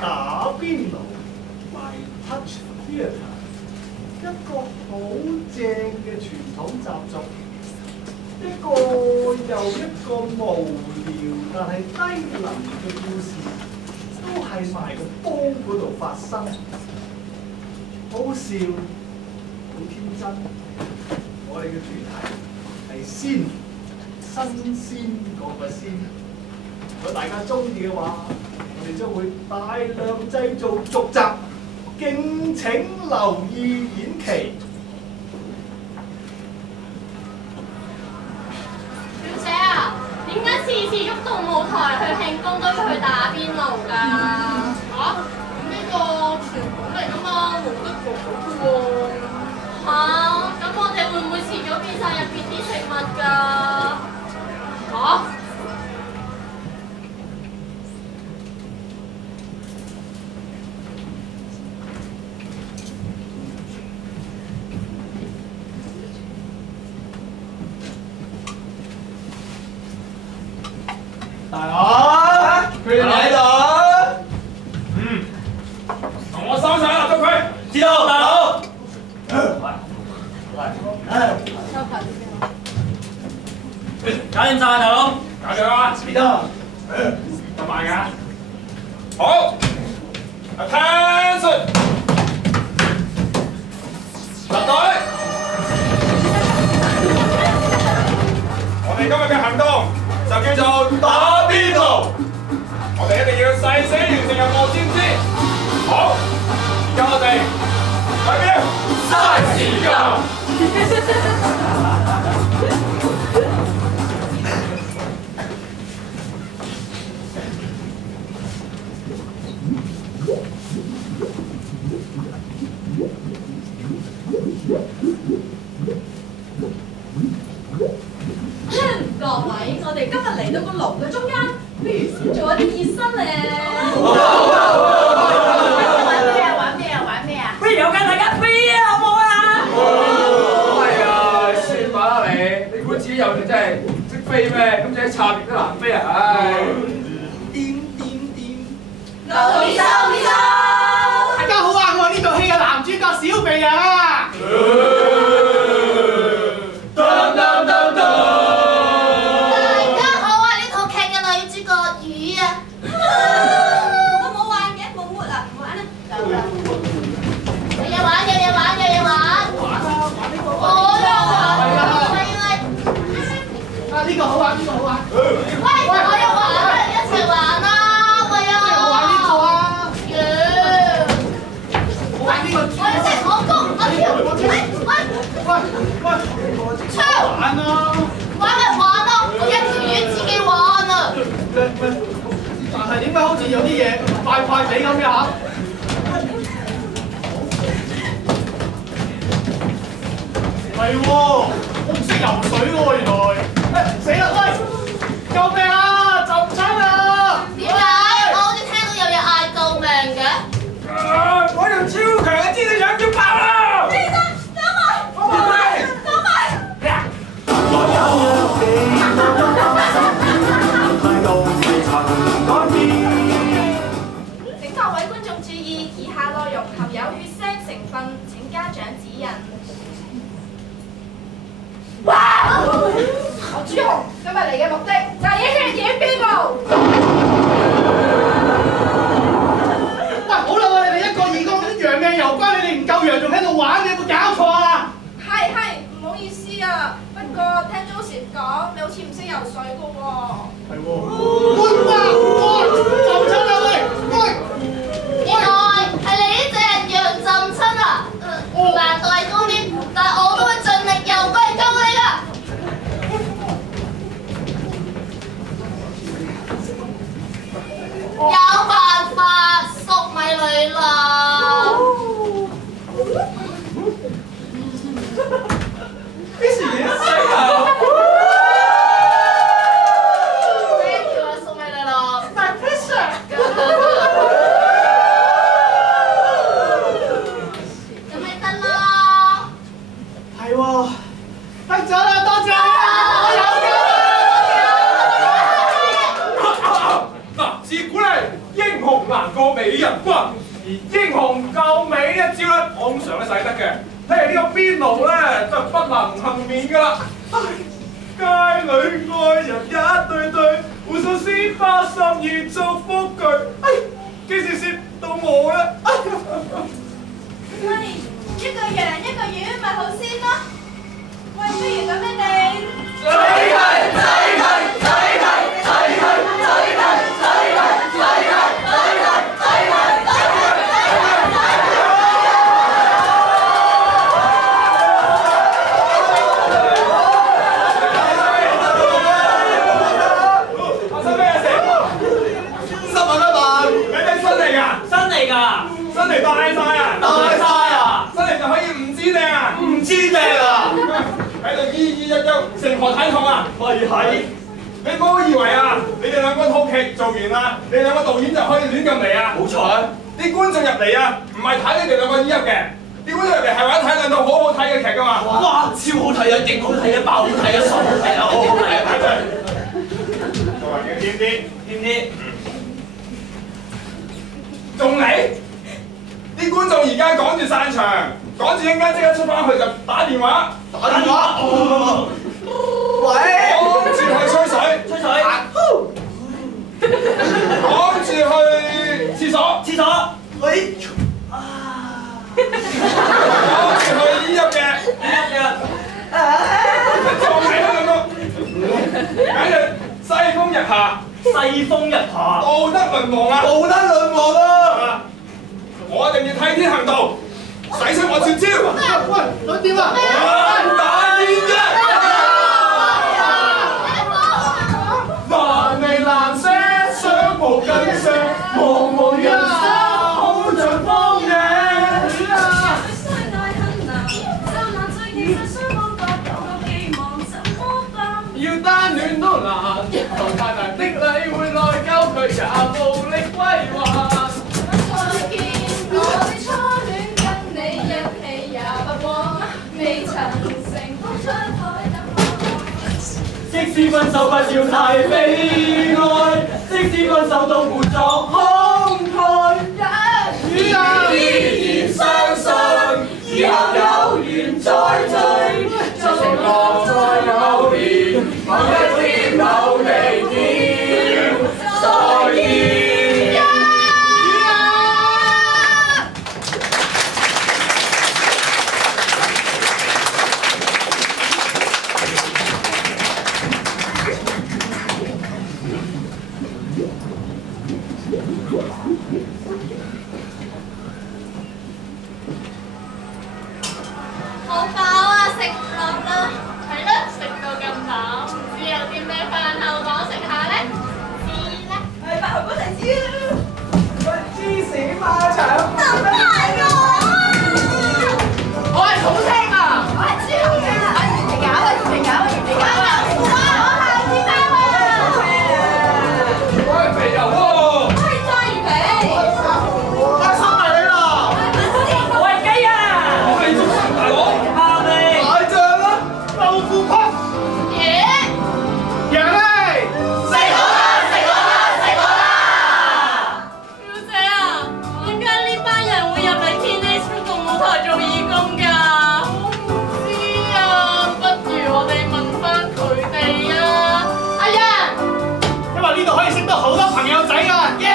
打邊爐 by Touch Theatre， 一個好正嘅傳統習俗，一個又一個無聊但係低能嘅故事，都係埋個煲嗰度發生，好笑，好天真。我哋嘅主題係鮮，新鮮嗰個鮮。如果大家中意嘅話，我哋將會大量製造續集，敬請留意演期。小姐啊，點解次喐動舞台去慶功都要去打邊爐㗎？嚇，咁呢個傳統嚟㗎嘛，冇得講嘅喎。嚇，咁我哋會唔會遲早變晒入邊啲食物㗎？嚇？大佬，佢哋喺度。同我收晒啦，捉佢。知道，大佬。搞掂晒，大佬。搞掂啦。未得。咁慢㗎？好。Attention。立隊。我哋今日嘅行動就叫做打邊爐。我哋一定要誓死完成任務，知唔知？好。而家我哋去邊？嘥時間。各位，我哋今日嚟到個爐嘅中間，不如先做一啲熱身咧。玩咩啊？不如有間大家飛啊，好唔好啊？係啊，算把啦你估自己有條真係識飛咩？咁自己插翼都難飛啊！唉。老醫生，大家好啊！我係呢套戲嘅男主角小肥啊！呢個好玩，呢個好玩。喂，我要玩啊！一齊玩啦！喂啊！我玩呢個啊！我玩呢個。我一齊我攻，我跳。喂！槍！玩啊！玩咪玩咯！我一條魚自己玩啊！但係點解好似有啲嘢怪怪地咁嘅嚇？係喎，我唔識游水喎原來。死啦！喂，救命啊！浸親啊！點解？我好似聽到有人嗌救命嘅。我用超強嘅資料想要爆啦！醫生，走埋！走埋！請各位觀眾注意，以下內容含有血腥成分，請家長指引。哇！我朱紅今日嚟嘅目的就係要血染邊爐。喂，好啦喎！你哋一個二個啲揚命油關，你哋唔夠揚仲喺度玩，你有冇搞錯啊？係，唔好意思啊，不過聽 Joseph 講，你好似唔識游水嘅喎。係喎。哇！浸親啊！喂！原來係你呢隻羊浸親啊！難度係高啲，但係我都會盡力游過嚟救你㗎。難過美人關。而英雄救美呢一招咧，往常都使得嘅。睇嚟呢個邊爐咧，就不能幸免㗎啦。街裏愛人一對對，互訴鮮花心意祝福句。幾時攝到我咧？喂，一個羊一個魚咪好鮮咯。喂，不如咁你哋仔係仔係仔係仔係仔係仔係仔係仔係仔係。新嚟大晒啊！大晒啊！新嚟就可以唔知掟啊！唔知掟啊！喺度一成何體統啊！咪係！你唔好以為啊，你哋兩個套劇做完啦，你兩個導演就可以亂咁嚟啊！冇錯，啲觀眾入嚟啊，唔係睇你哋兩個依泣嘅，啲觀眾入嚟係為咗睇兩套好好睇嘅劇㗎嘛！哇！超好睇啊！勁好睇啊！爆好睇啊！爽好睇啊！好好睇啊！睇真！各位要添啲，仲嚟？啲觀眾而家趕住散場，趕住一陣間即刻出翻去就打電話。喂！趕住去吹水。趕住去廁所。喂！趕住去醫入嘅。撞睇啦咁多。簡直世風日下。道德淪亡啊！我一定要替天行道，使出我絕招。喂，想點啊？打煙啫！難離難捨，雙步更上，茫茫人生好像荒野。要單戀都難，同太難的你會內疚，佢也無力歸還。我的初戀跟你一起也不過，未曾成功出海等我。即使分手不要太悲哀，即使分手都故作慷慨，依然相信以後有緣再聚，承諾在某年某一天某地點再見。好飽啊，食唔落啦。係咯，食到咁飽，唔知有啲咩飯後講食下咧？知咧？係8號嗰陣知啦。喂，芝士花腸。咁大個啊！我係土青啊！我係豬紅嘅。原地搞啊！我係豬包啊！我係肥油喎。我係章魚皮。我收埋你啦！我係雞啊！我係中神大佬。蝦味。大醬啦，豆腐泡。耶！羊咧，食我啦！表姐啊，點解呢班人會入嚟 TNS 公共舞台做義工㗎？我唔知啊，不如我哋問翻佢哋啊。阿楊，因為呢度可以識到好多朋友仔㗎，耶！